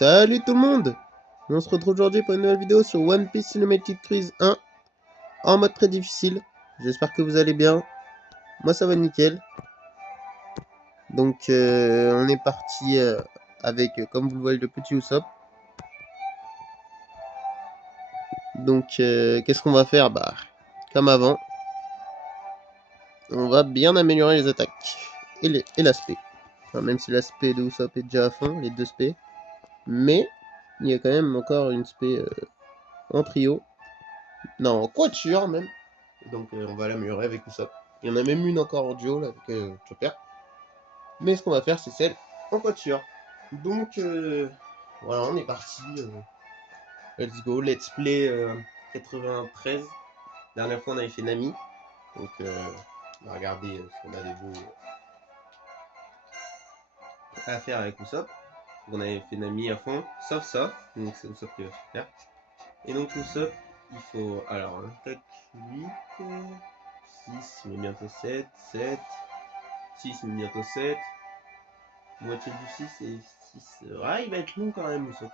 Salut tout le monde! On se retrouve aujourd'hui pour une nouvelle vidéo sur One Piece Cinematic Freeze 1 en mode très difficile. J'espère que vous allez bien. Moi ça va nickel. Donc on est parti avec, comme vous le voyez, le petit Usopp. Donc qu'est-ce qu'on va faire? Bah, comme avant, on va bien améliorer les attaques et l'aspect. Enfin, même si l'aspect de Usopp est déjà à fond, les deux spé. Mais il y a quand même encore une spé en trio. Non, en quatuor même. Donc on va l'améliorer avec Usopp. Il y en a même une encore en duo là, avec Chopper. Mais ce qu'on va faire, c'est celle en quatuor. Donc voilà, on est parti. Let's go, let's play 93. Dernière fois, on avait fait Nami. Donc on va regarder si on a des beaux à faire avec Usopp. On avait fait Nami à fond, sauf ça. Donc c'est Usopp qui va faire. Et donc Usopp, il faut. Alors, un tac 8, 6, mais bientôt 7, 7. 6, mais bientôt 7. Moitié du 6 et 6. Ah, il va être long quand même, Usopp.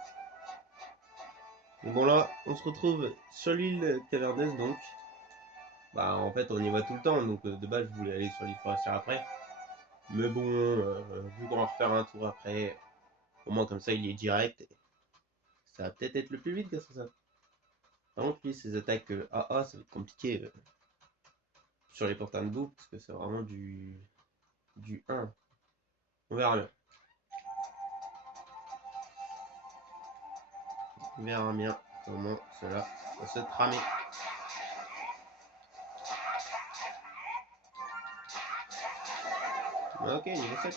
Mais bon, là, on se retrouve sur l'île caverneuse, donc. Bah, en fait, on y va tout le temps, donc de base, je voulais aller sur l'île forestière après. Mais bon, vu qu'on va refaire un tour après, au moins comme ça, il est direct. Ça va peut-être être le plus vite grâce à ça. Par contre, lui, ses attaques AA, ça va être compliqué sur les portails de boue, parce que c'est vraiment du 1. On verra bien. On verra bien comment cela va se tramer. Ok, niveau 7.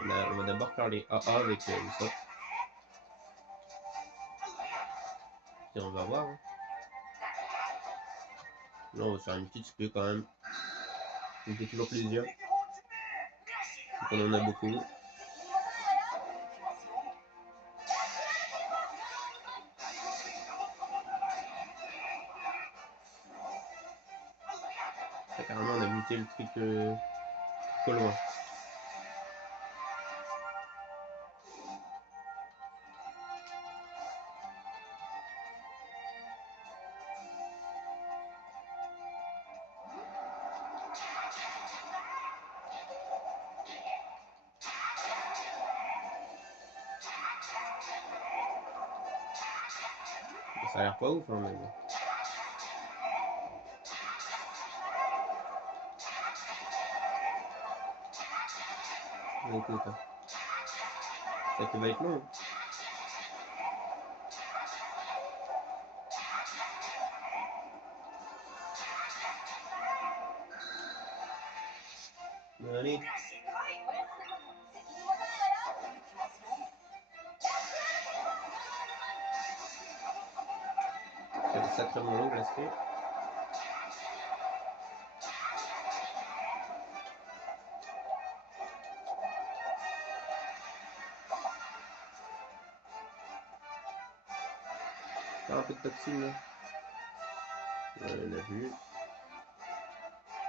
On va d'abord faire les AA avec Usopp. Et on va voir. Hein. Là, on va faire une petite spé quand même. Ça me fait toujours plaisir. Donc on en a beaucoup. Ça, carrément, on a buté le truc trop loin. Ça a l'air pas ouf, hein, mais bon. Mais écoute, hein. Ça va être long. Allez. C'est sacrément long l'aspect. Faire un peu de toxine là. On a vu.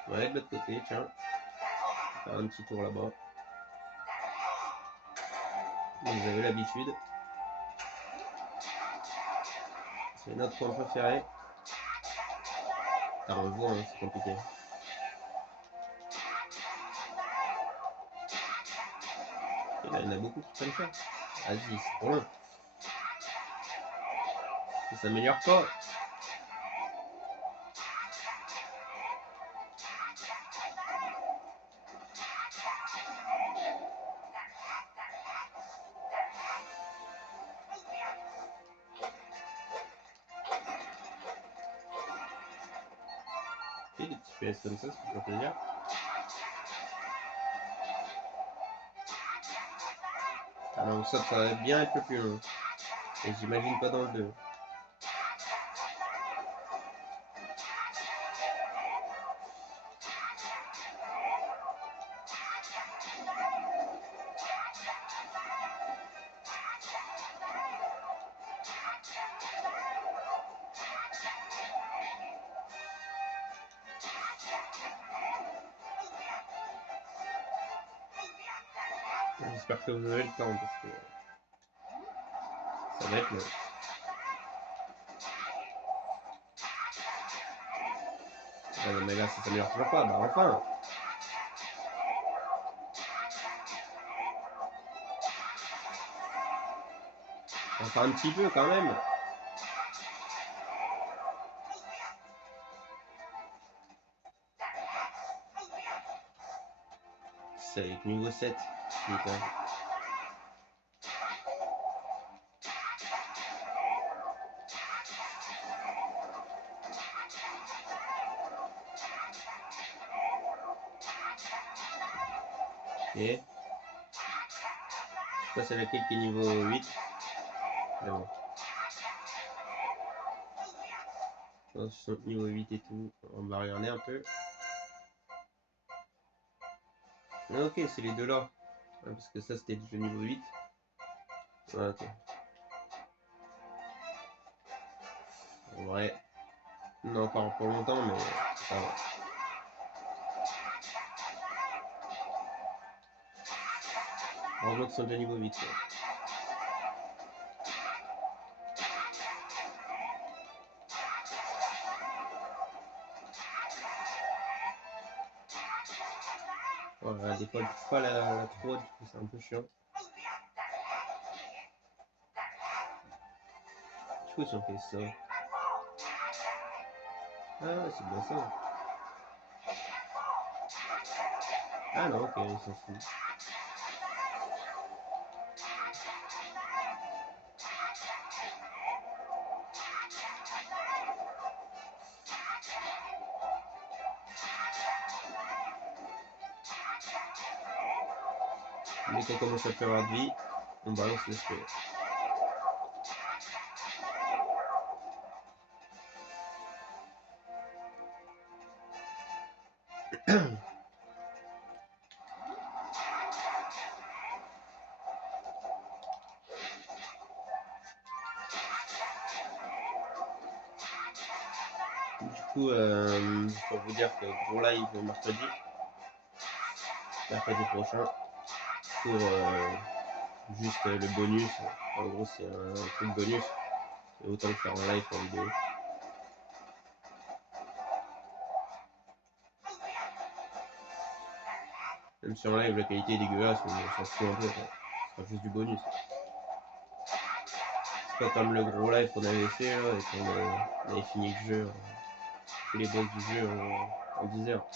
Ouais, de l'autre côté, tiens. Faire un petit tour là-bas. Vous avez l'habitude. C'est notre point préféré. Ah, on voit, hein, c'est compliqué. Et là, il y en a beaucoup qui prennent faire. Vas-y, c'est trop long. Ça s'améliore pas. Et des petits PS comme ça fait toujours plaisir. Ah non, ça va bien être le plus long. Et j'imagine pas dans le 2. J'espère que vous avez le temps parce que ça va être long. Ah non mais là ça s'améliore toujours pas, bah enfin. Enfin un petit peu quand même. C'est avec niveau 7. Putain. Ok. Je sais pas c'est laquelle qui est niveau 8. Mais bon. Ils sont niveau 8 et tout. On va regarder un peu. Ah, ok, c'est les deux là. Ouais, parce que ça c'était déjà niveau 8. Ouais, ok. En vrai. Non, pas pour longtemps, mais ça va. Heureusement qu'ils sont déjà niveau 8. Voilà, des fois, pas la 3, du coup, c'est un peu chiant. Du coup, si on fait ça. Ah, ouais, c'est bien ça. Ah non, ok, ils s'en foutent. Dès qu'on commence à faire de vie, on balance le spray. Du coup, pour vous dire que gros live mercredi prochain, pour juste le bonus. En gros, c'est un truc bonus. C'est autant le faire en live qu'en vidéo. Même si en live la qualité est dégueulasse, mais on s'en fout un peu. Quoi. Ce sera juste du bonus. C'est pas comme le gros live qu'on avait fait là, et qu'on avait fini le jeu, tous les boss du jeu en 10 heures.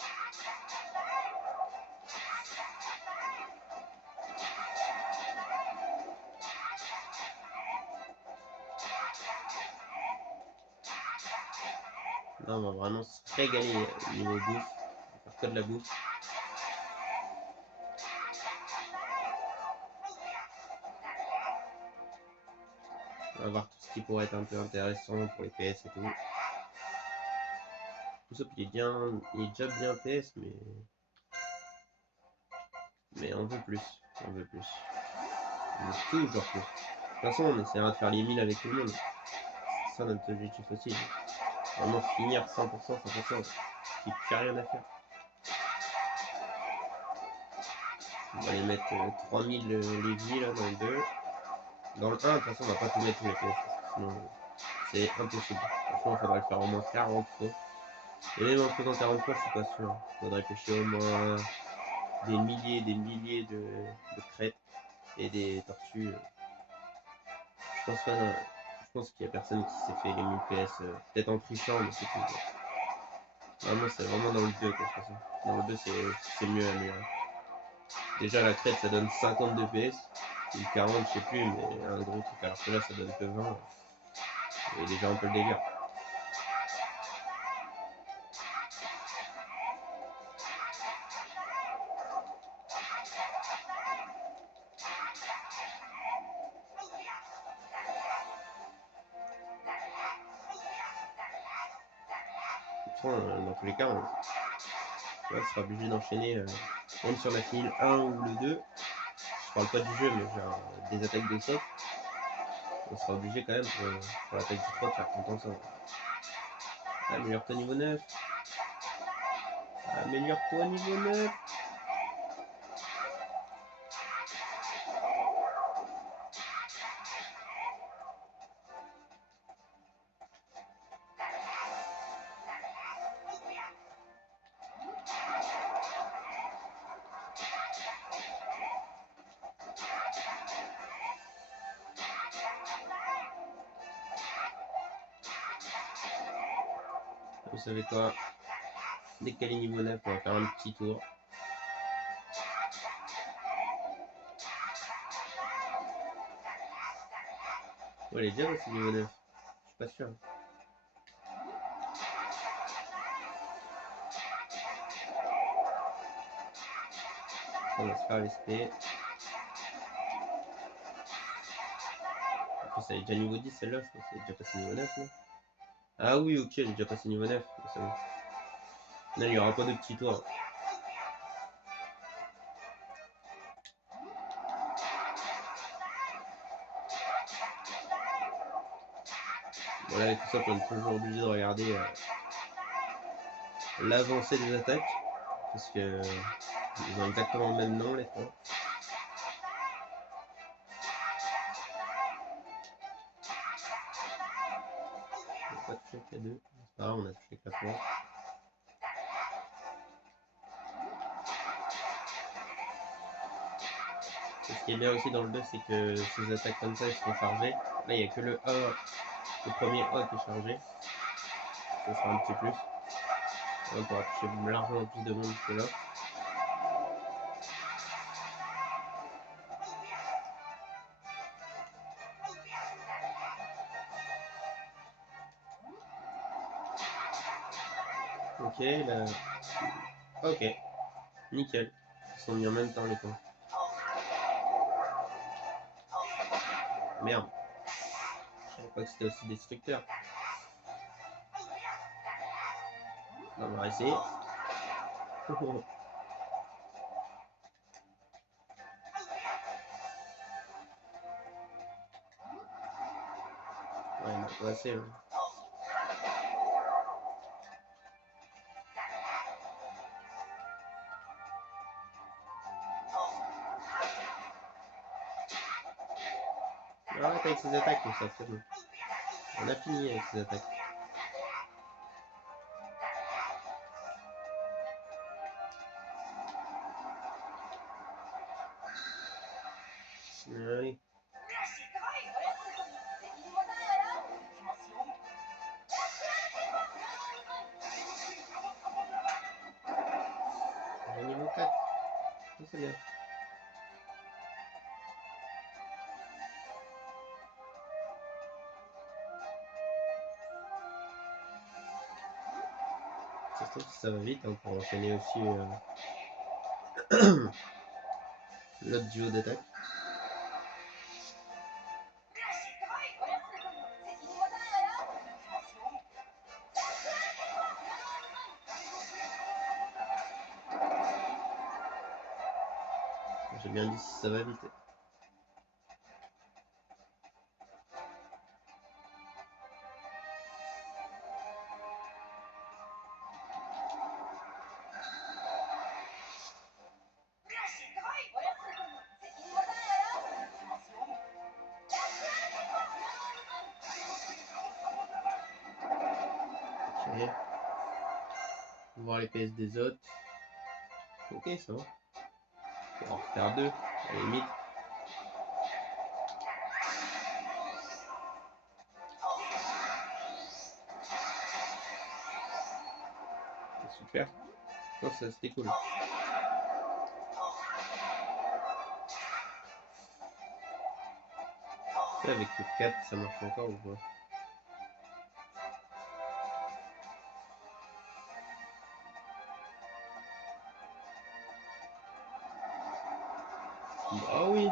Là, on va vraiment se régaler niveau bouffe. On va faire que de la bouffe. On va voir tout ce qui pourrait être un peu intéressant pour les PS et tout. Tout ça, il est déjà bien PS, mais on veut plus. On veut plus. On veut toujours plus. De toute façon, on essaiera de faire les 1000 avec tout le monde. C'est ça notre objectif aussi. Vraiment finir 100%, 100%. Il n'y a plus rien à faire. On va les mettre 3000 les vies là dans le 2. Dans le 1, de toute façon, on va pas tout mettre tous les PS. Sinon, c'est impossible. Franchement, il faudrait le faire au moins 40 fois. Et même en le faisant 40 fois, je suis pas sûr. Il faudrait pêcher au moins des milliers de crêtes et des tortues. Je pense pas. Je pense qu'il y a personne qui s'est fait les 1000 PS. Peut-être en trichant, mais c'est tout. Vraiment, c'est vraiment dans le 2 quoi, de toute façon. Dans le 2, c'est mieux à mieux. Déjà, la crête, ça donne 52 PS. Ou 40, je sais plus, mais un gros truc. Alors que là, ça donne que 20. Et déjà un peu le délire. Dans tous les cas, on sera obligé d'enchaîner, même si on a fini le 1 ou le 2. Je parle pas du jeu, mais genre des attaques de soft. On sera obligé quand même pour l'attaque du 3 de faire tout le temps ça. Améliore-toi niveau 9. Améliore-toi niveau 9. Vous savez quoi? Dès qu'elle est niveau 9, on va faire un petit tour. Oh, elle est déjà passée niveau 9. Je suis pas sûr. On va se faire l'SP. En plus, elle est déjà niveau 10 celle-là, je pense. Elle est déjà passée niveau 9. Non, ah oui, ok, elle est déjà passée niveau 9. C'est bon. Non, il n'y aura pas de petit tour. Voilà, et tout ça, on est toujours obligé de regarder l'avancée des attaques. Parce que ils ont exactement le même nom, les trois. On n'a pas touché que la 2. C'est pas grave, on a touché que la 3. Et ce qui est bien aussi dans le 2, c'est que ces attaques comme ça, elles sont chargées. Là, il n'y a que le A, le premier A qui est chargé. Ça sera un petit plus. On pourra toucher largement plus de monde que là. Ok, là. Ok, nickel. Ils sont mis en même temps les points. Merde. Je savais pas que c'était aussi destructeur. On va essayer. Ouais, il m'a pas assez. Ouais. Arrête avec ces attaques comme ça, c'est bon. On a fini avec ces attaques. Allez. J'ai niveau 4. Ça, c'est bien. Ça se trouve que ça va vite, hein, pour enchaîner aussi l'autre duo d'attaque. J'ai bien dit si ça va vite. Ok. On va voir les PS des autres. Ok, ça va. On va en refaire deux, à la limite. C'est super. Je pense que c'était cool. Et avec le 4, ça marche encore ou pas? Ah oui.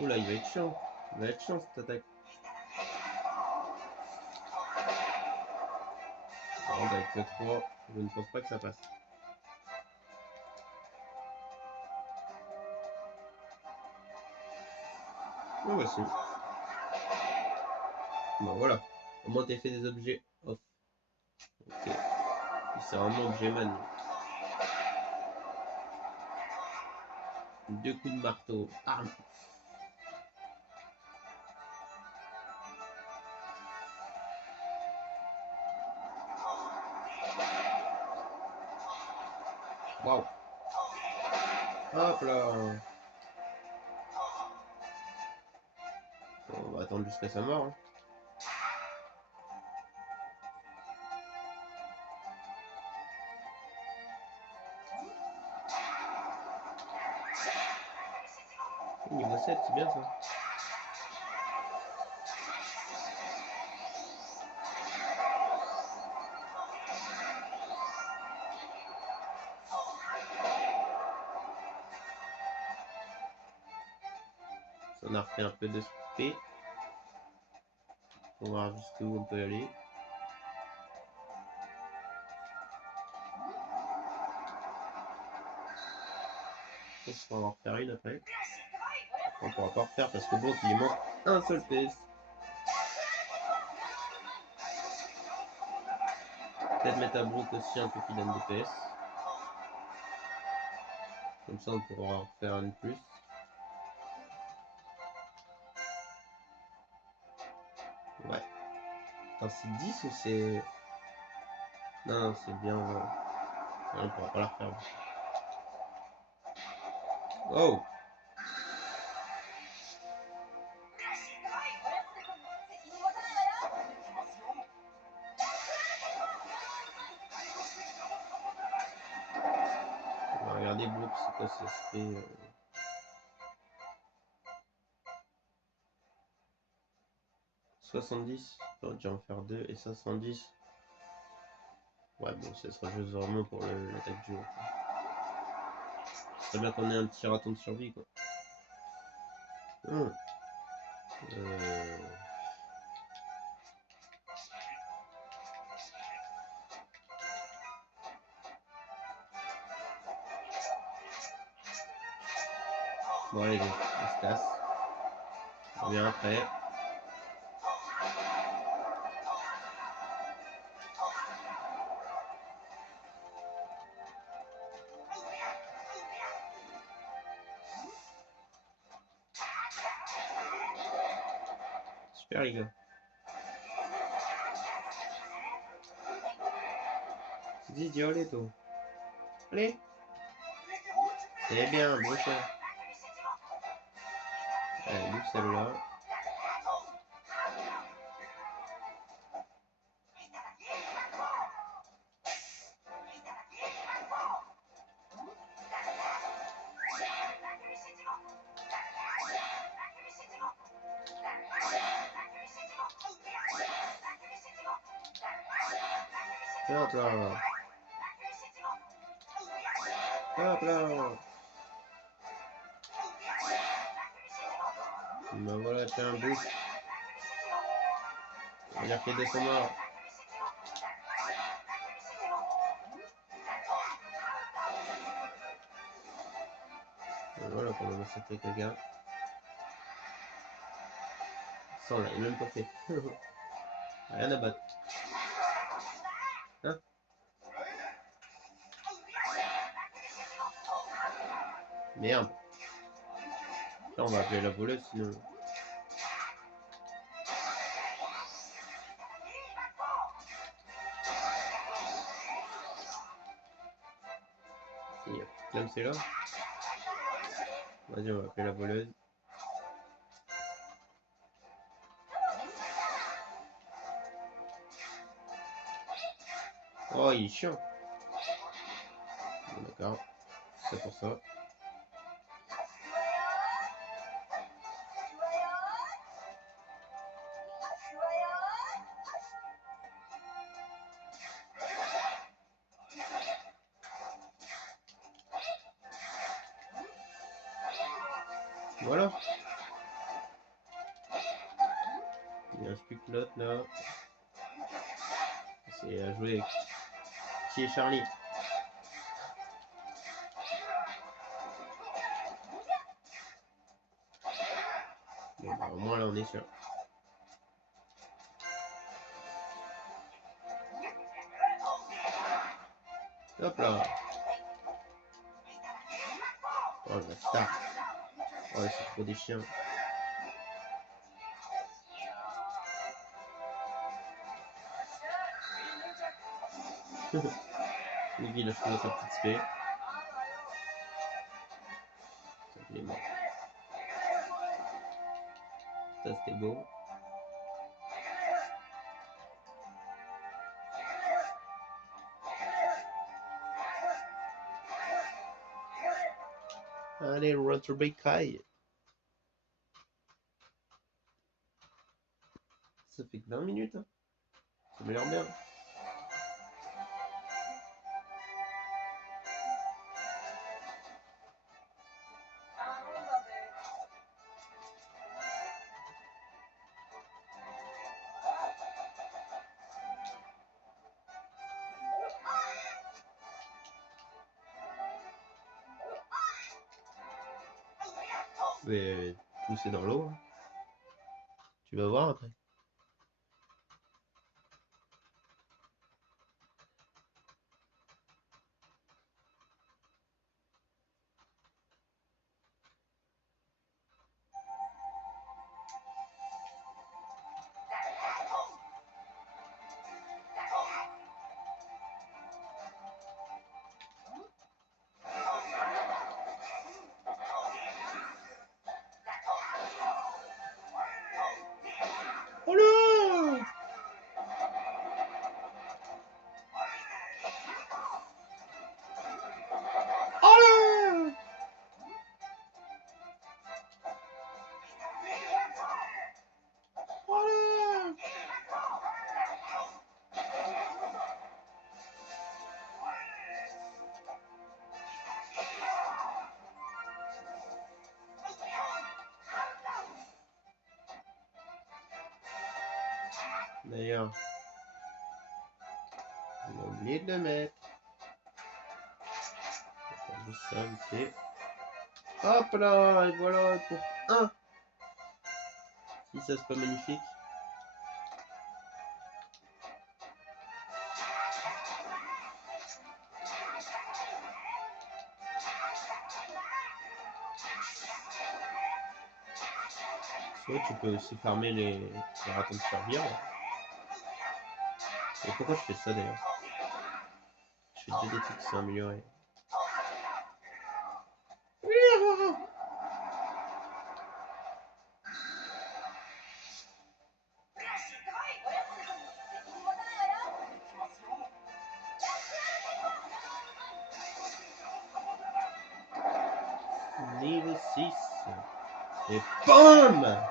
Oula, il va être chiant. Il va être chiant cette attaque. Par contre, avec le 3, je ne pense pas que ça passe. Oh bah si. Bah voilà. Au moins t'as fait des objets off. Ok. C'est vraiment objet man. Deux coups de marteau. Arme. Waouh. Hop là. attendre jusqu'à sa mort. Hein. Niveau 7, c'est bien ça. On a refait un peu de spé. On va voir jusqu'où on peut aller. On va en refaire une après. On pourra pas refaire parce que bon, il manque un seul PS. Peut-être mettre à Brook aussi un peu qui donne des PS. Comme ça on pourra en refaire une plus. Ouais. Attends, c'est 10 ou c'est... Non, c'est bien... on pourra pas la refaire. Oh! On va regarder Brook, c'est quoi ce SP 70, j'aurais dû en faire 2 et 70. Ouais, bon, ce sera juste vraiment pour l'attaque du haut. C'est bien qu'on ait un petit raton de survie, quoi. Bon, allez, on se casse. On revient après. Super, les gars. Dis, allez, toi. Allez. C'est bien, bon cher. Allez, loupe celle-là. Hop là. Hop là. Ben voilà, tu as un boost. On va dire qu'il y a des morts. Et voilà, pour le massacrer quelqu'un. Ça, on l'avait même pas fait. Rien à battre. Hein? Merde. Là, on va appeler la voleuse sinon. Si, Clem c'est là. Vas-y, on va appeler la voleuse. Oh, il est chiant. Bon, d'accord. C'est pour ça. Voilà. Il ne reste plus que l'autre là. C'est à jouer avec qui est Charlie. Bon, bah, au moins là on est sûr. Hop là. Oh la star. Oh c'est trop des chiens. Lui il a fait sa petite spé. Il est mort. Ça c'était beau. Allez, Runter Kai. Ça fait que 20 minutes, hein. Ça m'a l'air bien. Mais pousser dans l'eau, hein. Tu vas voir après. Oh là! Oh là! Oh là! D'ailleurs, on a oublié de le mettre. On va faire juste ça, vite fait. Hop là, et voilà pour 1. Si ça c'est pas magnifique. Soit tu peux aussi farmer les ratons de servir. Et pourquoi je fais ça d'ailleurs? Je fais déjà des trucs qui sont améliorés. Niveau 6. Et BAM!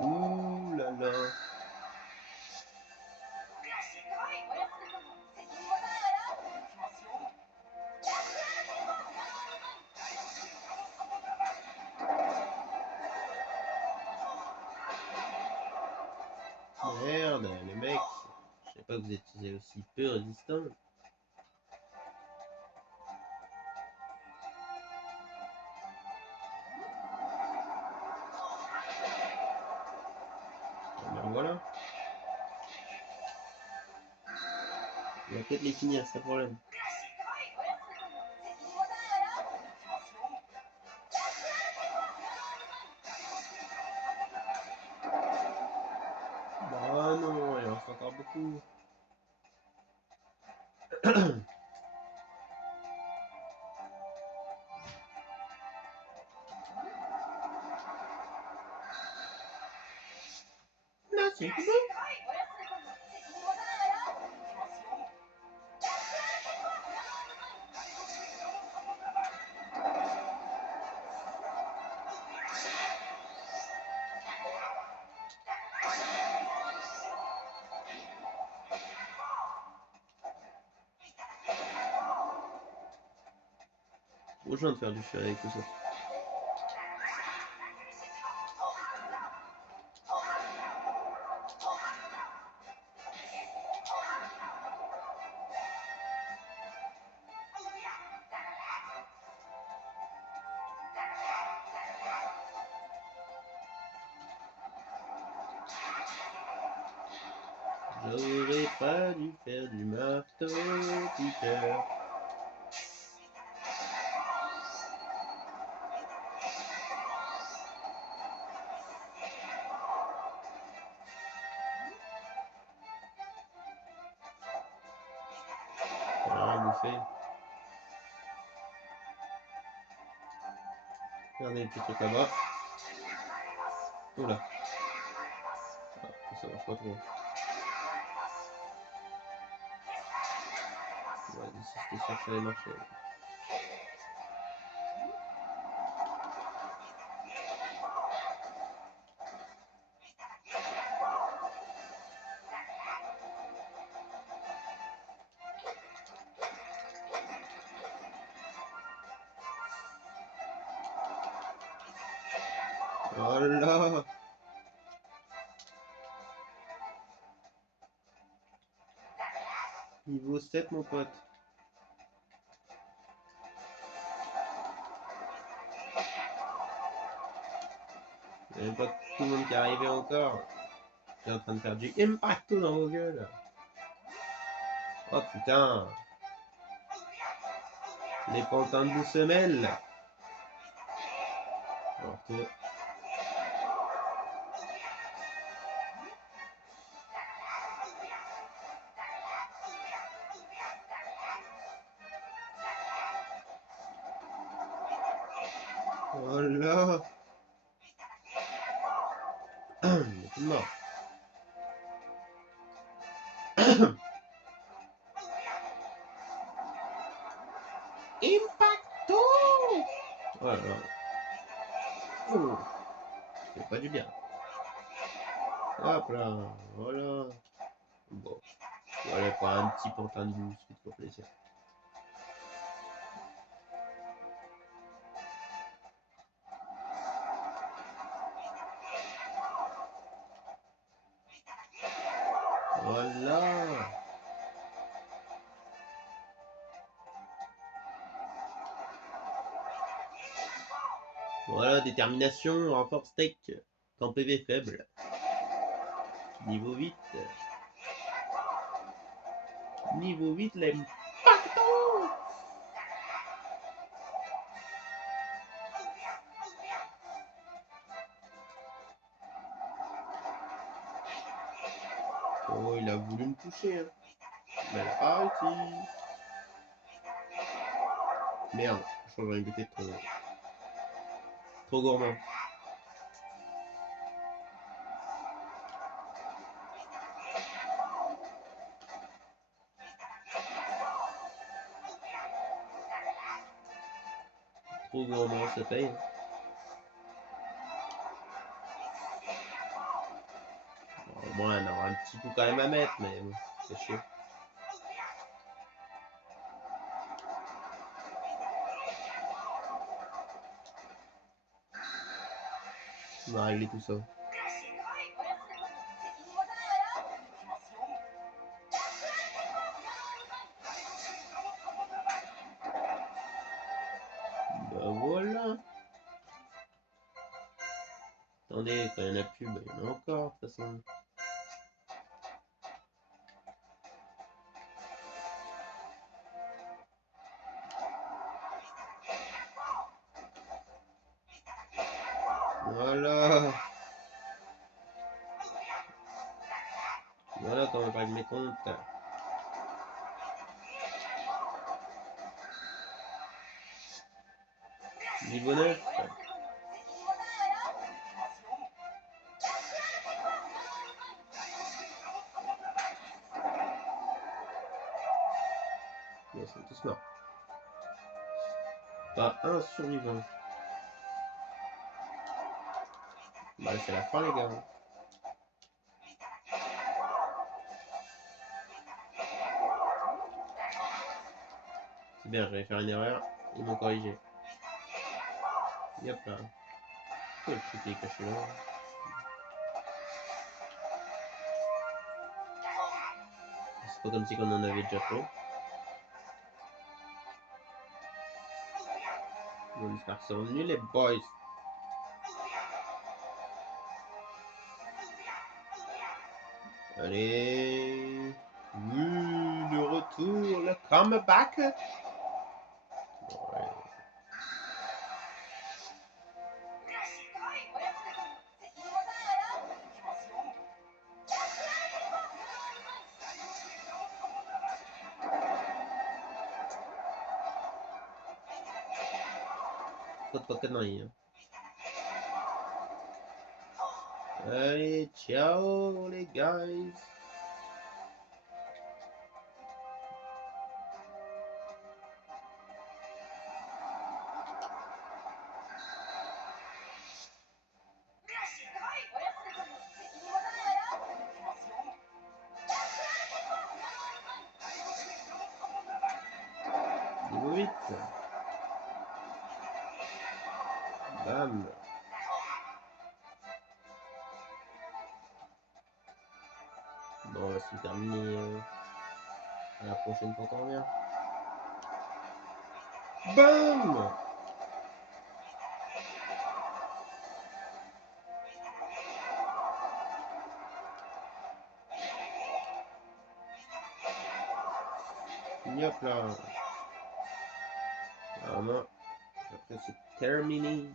Ouh là là. Merde, les mecs. Je savais pas que vous étiez aussi peu résistants. Ben voilà. On va peut-être les finir, c'est pas problème. Bah non, il en reste encore beaucoup. Merci. Trop chiant de faire du furet avec tout ça. J'aurais pas dû faire du marteau piqueur. Rien bouffer. Regardez le petit truc là-bas. Oula. Ah, ça marche pas trop. Ouais, ici c'était sûr que ça allait marcher. Oh là. Niveau 7 mon pote. Il n'y a même pas tout le monde qui est arrivé encore. J'ai en train de faire du impacto dans vos gueules. Oh putain. Les pantins de bout semelle. Alors toi. Oh là. Il est mort. Impacto. Oh là là. Oh. C'est pas du bien. Hop là. Voilà. Bon. Voilà quoi, un petit pantin de boue, c'est pour plaisir. Voilà. Voilà, détermination, renfort steak. Quand PV faible. Niveau 8. Niveau 8, l'impacto. Oh, il a voulu me toucher. Hein. Mais elle a pas réussi. Merde, je crois que j'aurais goûté trop gourmand. Trop gourmand, ça paye. Hein. Bon, au moins, on aura un petit coup quand même à mettre, mais bon, c'est chaud. On va régler tout ça. Bah voilà. Attendez, quand il n'y en a plus, bah, il y en a encore, de toute façon. Voilà. Voilà comment je règle mes comptes. Niveau 9. Ils sont tous morts. Pas un survivant. Bah c'est la fin les gars. C'est bien, j'allais faire une erreur. Ils m'ont corrigé. Yep là. Pourquoi le truc est caché là? C'est pas comme si on en avait déjà trop. On espère qu'ils sont venus les boys. Allez. Oui, le retour, le comeback. Ouais. faites pas de conneries. Hein. Allez, ciao les guys. Niveau 8. Bam. Bon, on va se terminer à la prochaine fois qu'on revient. Bam. Hop là. Vraiment, après c'est terminé.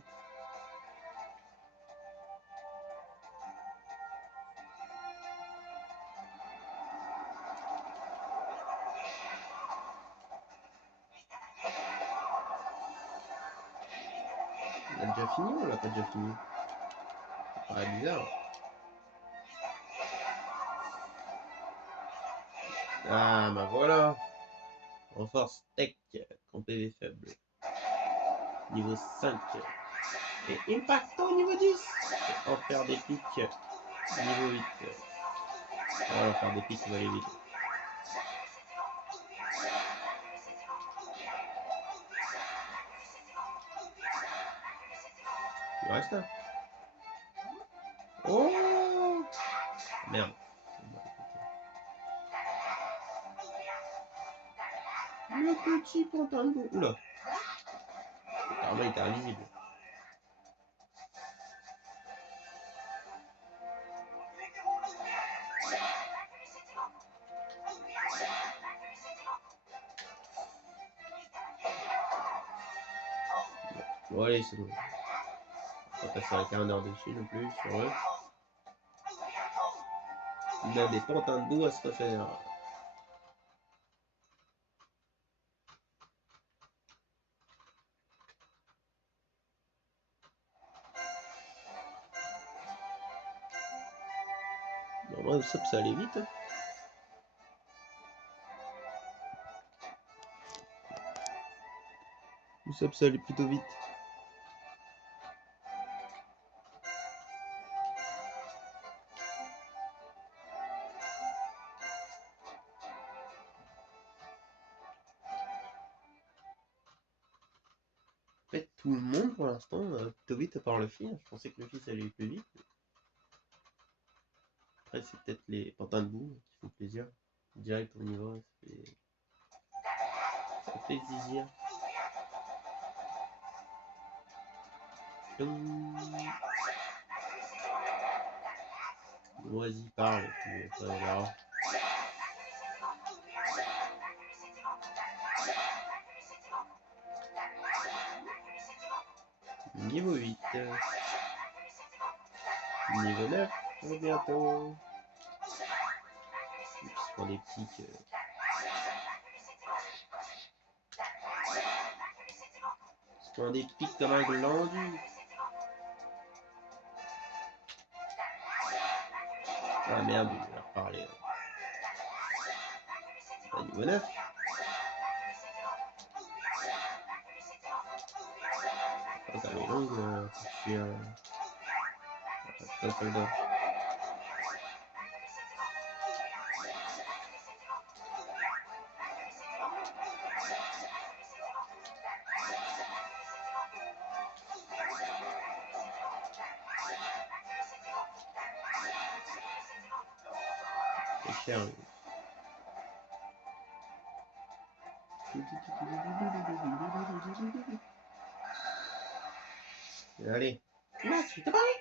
On a déjà fini ou on l'a pas déjà fini? Ça paraît bizarre. Ah bah voilà. Renforce tech, en PV faible. Niveau 5. Et impacto niveau 10. Et en faire des pics niveau 8. Voilà, faire des pics, ça va aller vite. Il reste là. Oh merde. Le petit pantin de... Oula. Apparemment il était invisible. Bon allez, c'est bon. On va passer un quart d'heure dessus non plus sur eux. Il a des pantins de boue à se refaire. Bon, moi, ça allait vite. Hein. Ça allait plutôt vite. En fait, tout le monde pour l'instant, plutôt vite à part Luffy. Hein. Je pensais que Luffy ça allait plus vite. Après, c'est peut-être les pantins de boue qui font plaisir. Direct au niveau, ça fait zizir. Vas-y, parle, puis on verra. Niveau 8. Niveau 9, à bientôt. Et puis pour les pics. Se prend des pics comme un glandu. Ah merde, il va reparler. Bah, niveau 9. Quand elle est longue, je suis un soldat. C'est cher lui. Allez. Max, je t'ai parlé.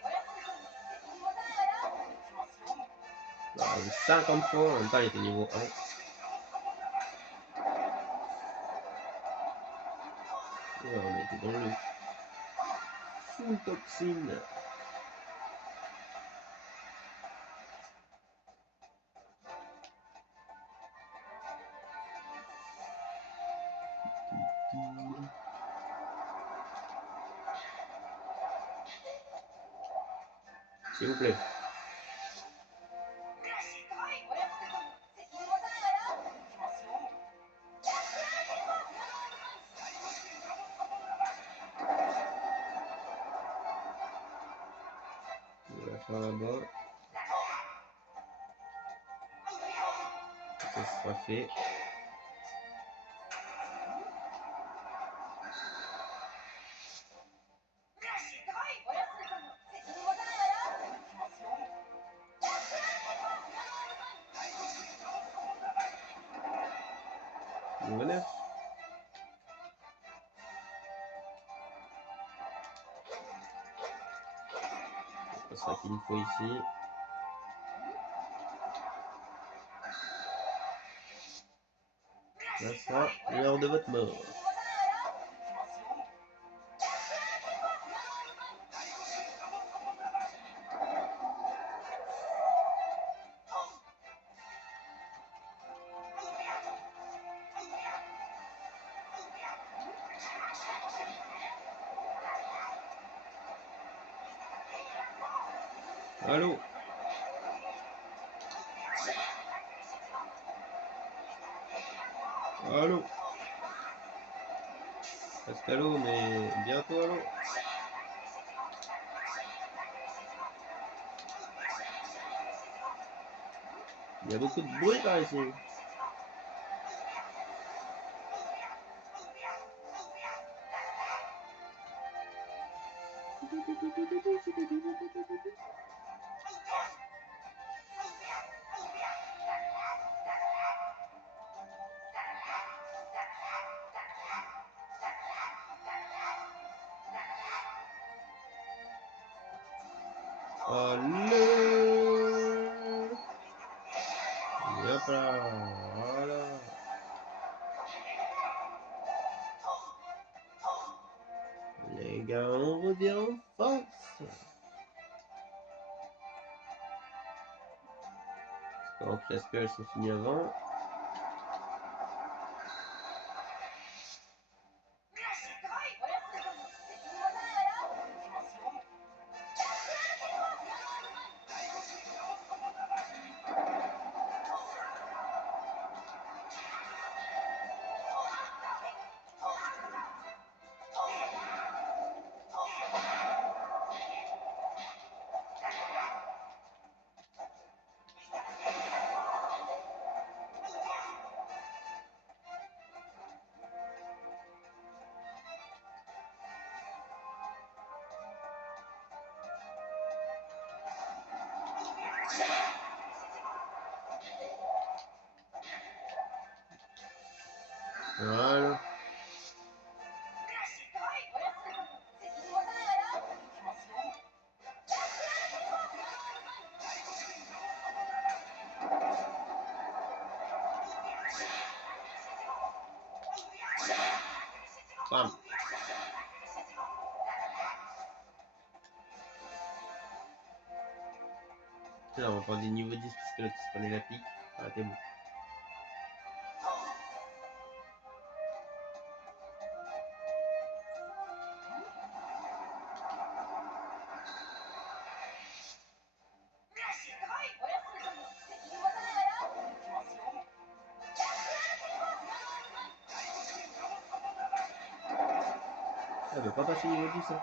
50 fois, en même temps il était niveau 1. Ouais, on était dans le full toxine. S'il vous plaît. On va faire là-bas. Ça sera fait. Niveau 9. On passera qu'une fois ici. Là sera l'heure de votre mort. Allô? Allô? Presque allô, mais bientôt allô? Il y a beaucoup de bruit par ici. Allez! Et hop là, voilà. Les gars, on revient en force. Donc presque elles sont finies avant. Voilà. Bam. Là, on va prendre des niveaux 10 parce que là, tu se prenais la pique. Ah, t'es bon. Elle veut pas passer niveau 10, hein.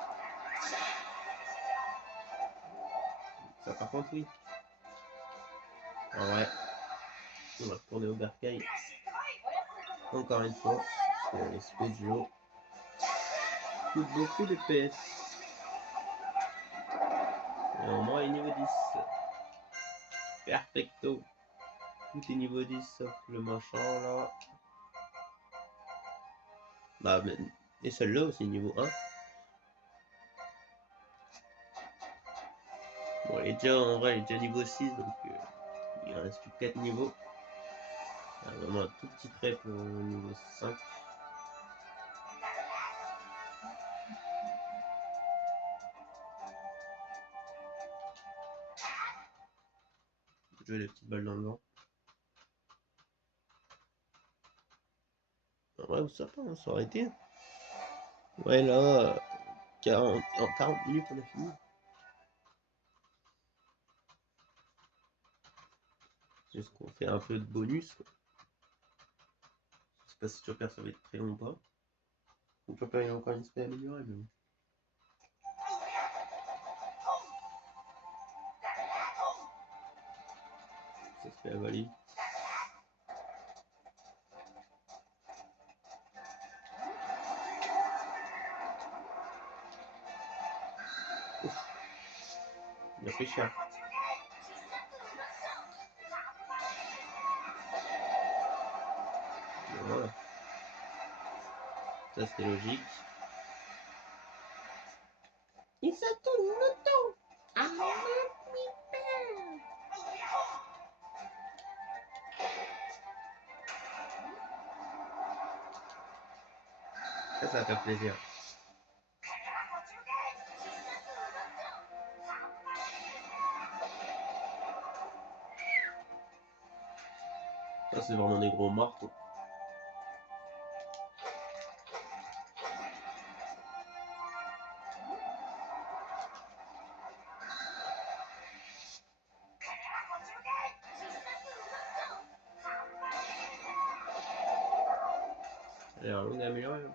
Ça, par contre, oui. En vrai, on va retourner au bercail. Encore une fois, parce que les Spedio coûtent beaucoup de PS. Et au moins, il est niveau 10. Perfecto. Tout est niveau 10 sauf le machin là. Bah, mais, et celle-là aussi niveau 1. Bon, elle est déjà, en vrai, elle est déjà niveau 6, donc il reste plus que 4 niveaux. Il y a vraiment un tout petit trait pour le niveau 5. Jouer les petites balles dans le vent. En vrai, ça pas, ça aurait été. Ouais, là, en 40 minutes, on a fini. Juste qu'on fait un peu de bonus, quoi. Je sais pas si Chopper ça va être très long ou pas. Chopper il a encore une spé améliorée, mais bon. Ça se fait avaler. Ouf. Il a pris cher. Et voilà. Ça c'était logique. Isato Noto. Ah, ça va faire plaisir. Ça c'est vraiment des gros marteaux. Alors on est amélioré. Hein.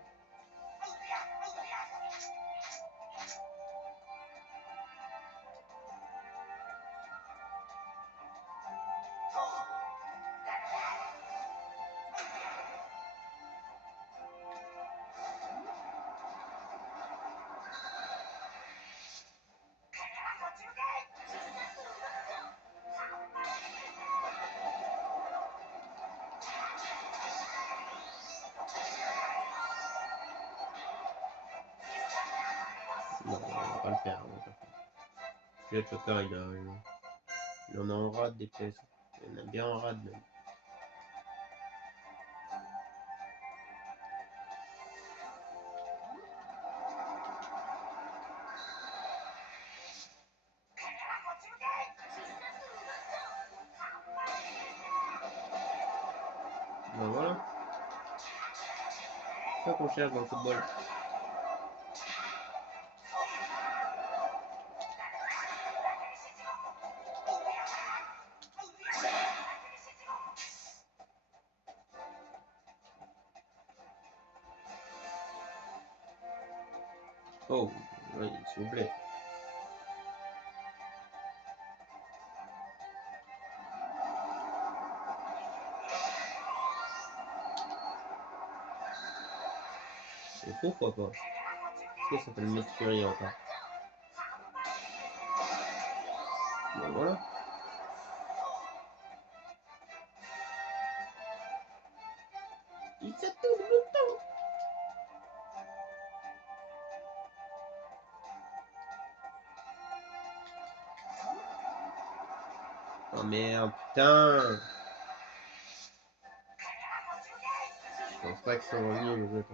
Non, on va pas le faire. On va pas le faire. Puis le Chopper il en a en rade des pièces. Il en a bien en rade même. Ben voilà. C'est ça qu'on cherche dans le football. Oh, oui, s'il vous plaît. Et pourquoi pas? Qu'est-ce que ça fait le Mercury encore? Ben voilà. Il se tourne le temps. Oh merde, putain. Je pense pas qu'ils sont revenus les autres.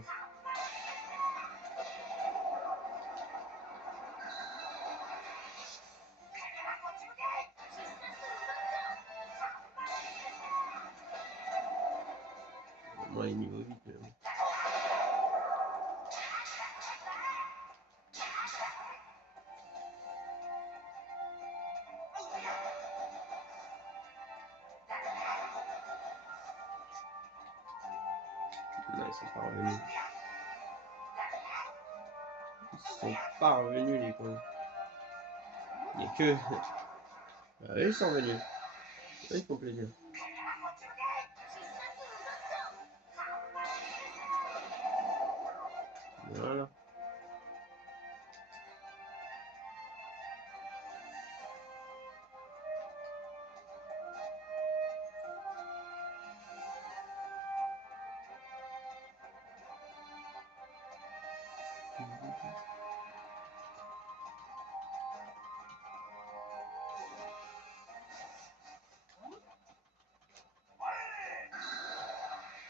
Moi, il est niveau 8, mais bon. Non, ils sont pas revenus. Ils sont pas revenus, les cons. Il y a que... Ah, eux, ils sont revenus. Eux, ils font plaisir. Voilà.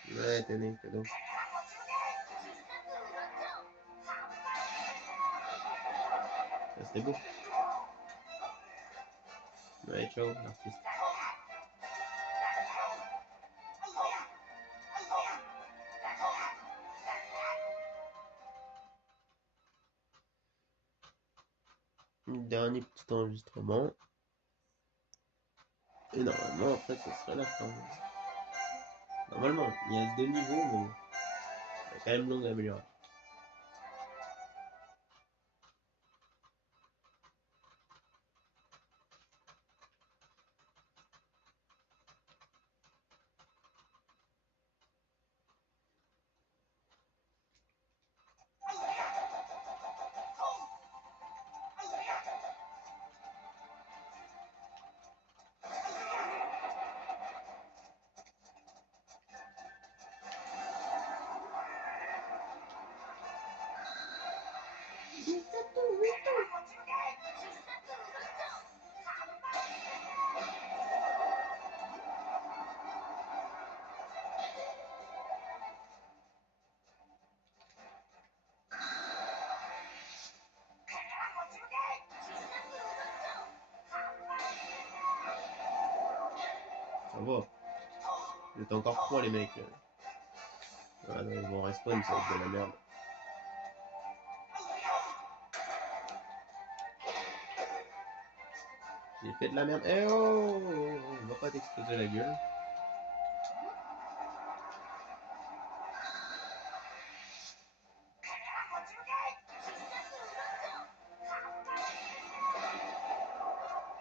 Ouais, tenez, cadeau. Ça, c'était beau. Ouais, ciao, l'artiste. Dernier petit enregistrement. Et normalement, après, ça serait la fin. Normalement, il reste 2 niveaux, mais bon. Il y a quand même long à améliorer. Ça va. Vous êtes encore 3 les mecs. Ah non, ils vont respawn, ça va être de la merde. J'ai fait de la merde. Eh oh, on va pas t'exploser la gueule.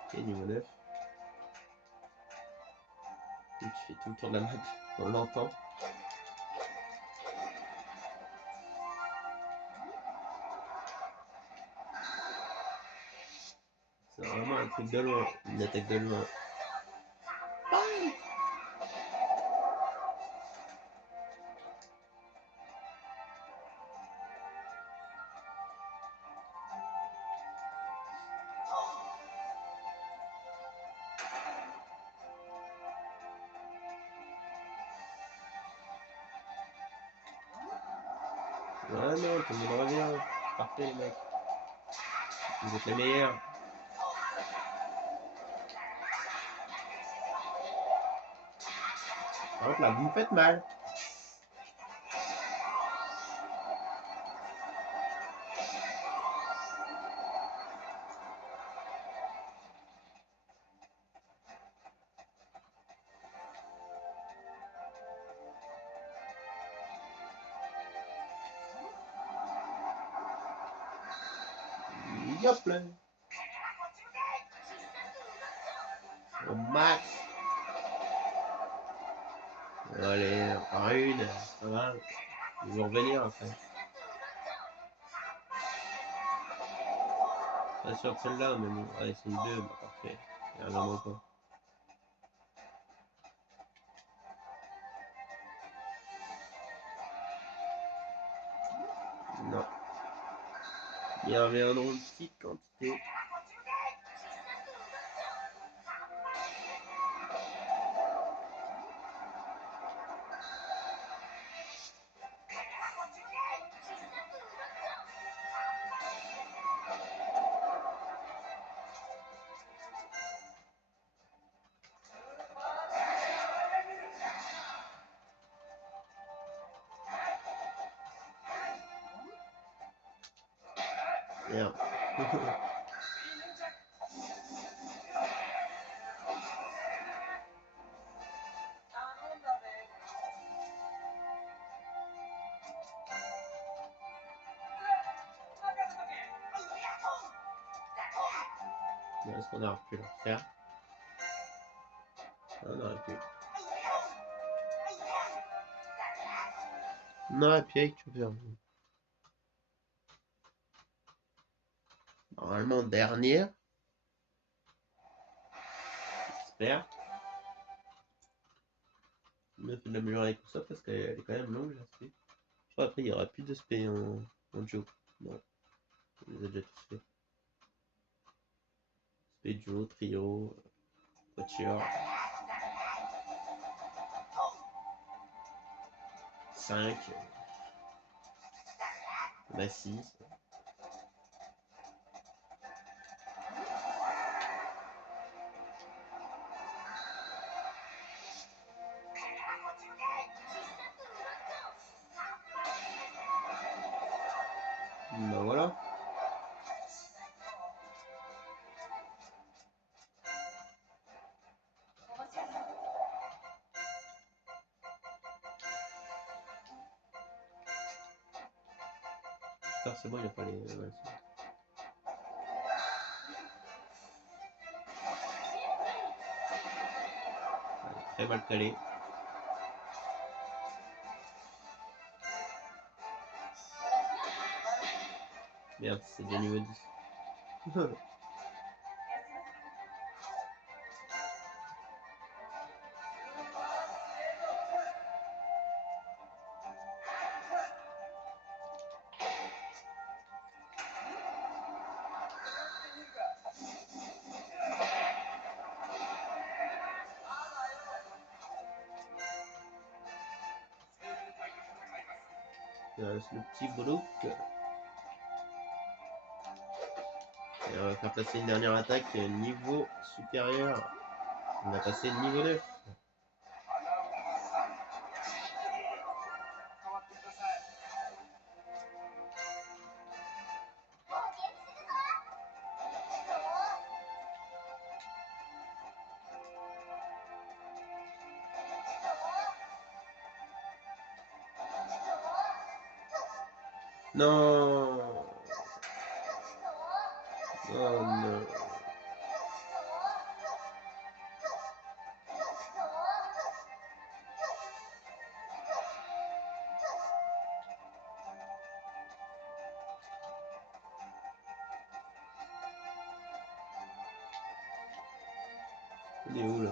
Ok, niveau 9. Et tu fais tout le tour de la map. On l'entend. C'est vraiment un truc de loin. Une attaque de loin. Ah non, tout le monde revient. Parfait les mecs. Vous êtes les meilleurs. Par contre là, vous me faites mal. Hop là. Au max. Allez, encore une. C'est pas grave. Ils vont revenir après. Pas sûr de celle-là, mais bon. Allez, c'est une 2. Bah, parfait. Il y a vraiment pas. Non. Il y avait un une petite quantité. Merde. Est-ce qu'on aurait pu le refaire? On aurait pu. On aurait pu avec tout faire. Normalement, dernière. J'espère. On a fait de l'améliorer avec tout ça parce qu'elle est quand même longue l'aspect. Je crois après il n'y aura plus d'aspect en duo. Non. On les a déjà tous fait. Aspect duo, trio, quatuor. 5. On a 6. Ben voilà. J'espère c'est bon, il n'y a pas les... Ouais, très mal calé. Merde, c'est déjà niveau 10. Il reste le petit Brook. Et on va faire passer une dernière attaque niveau supérieur. On a passé le niveau 9. Non. Oh non. Il est où là?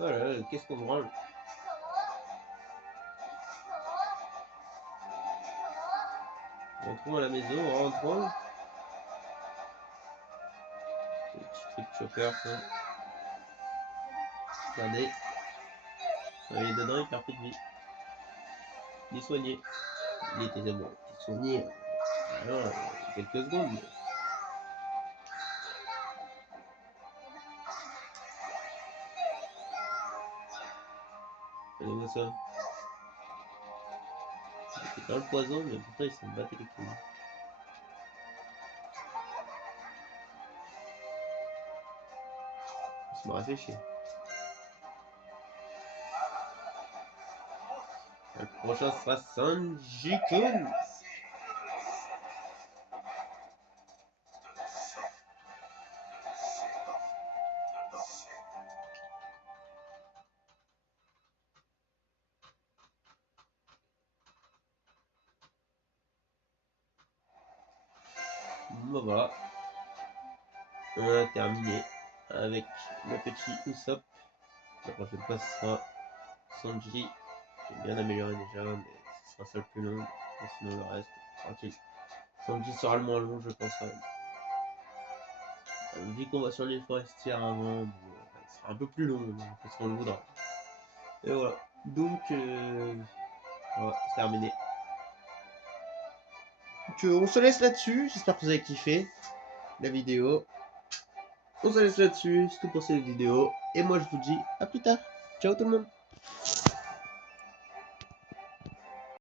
Oh là là, qu'est-ce qu'on branle? Rentrons à la maison, rentrons. Petit truc chopper, ça. Regardez. Il est dedans, il perd plus de vie. Il est soigné. Il était bon. Il est soigné. Alors, quelques secondes. Regardez-moi ça. Il était dans le poison, mais pourtant il s'en battait les couilles. Ça m'a réfléchi. Le prochain sera Sanji-kun. Bon, voilà. On a terminé avec le petit Usopp. La prochaine fois ce sera Sanji. J'ai bien amélioré déjà, mais ce sera ça le plus long. Et sinon le reste, tranquille. Sanji sera le moins long, je pense. Vu qu'on va sur les forestières avant, bon, il sera un peu plus long, parce qu'on le voudra. Et voilà. Donc, voilà, c'est terminé. Donc, on se laisse là-dessus. J'espère que vous avez kiffé la vidéo. On se laisse là-dessus. C'est tout pour cette vidéo. Et moi, je vous dis à plus tard. Ciao tout le monde.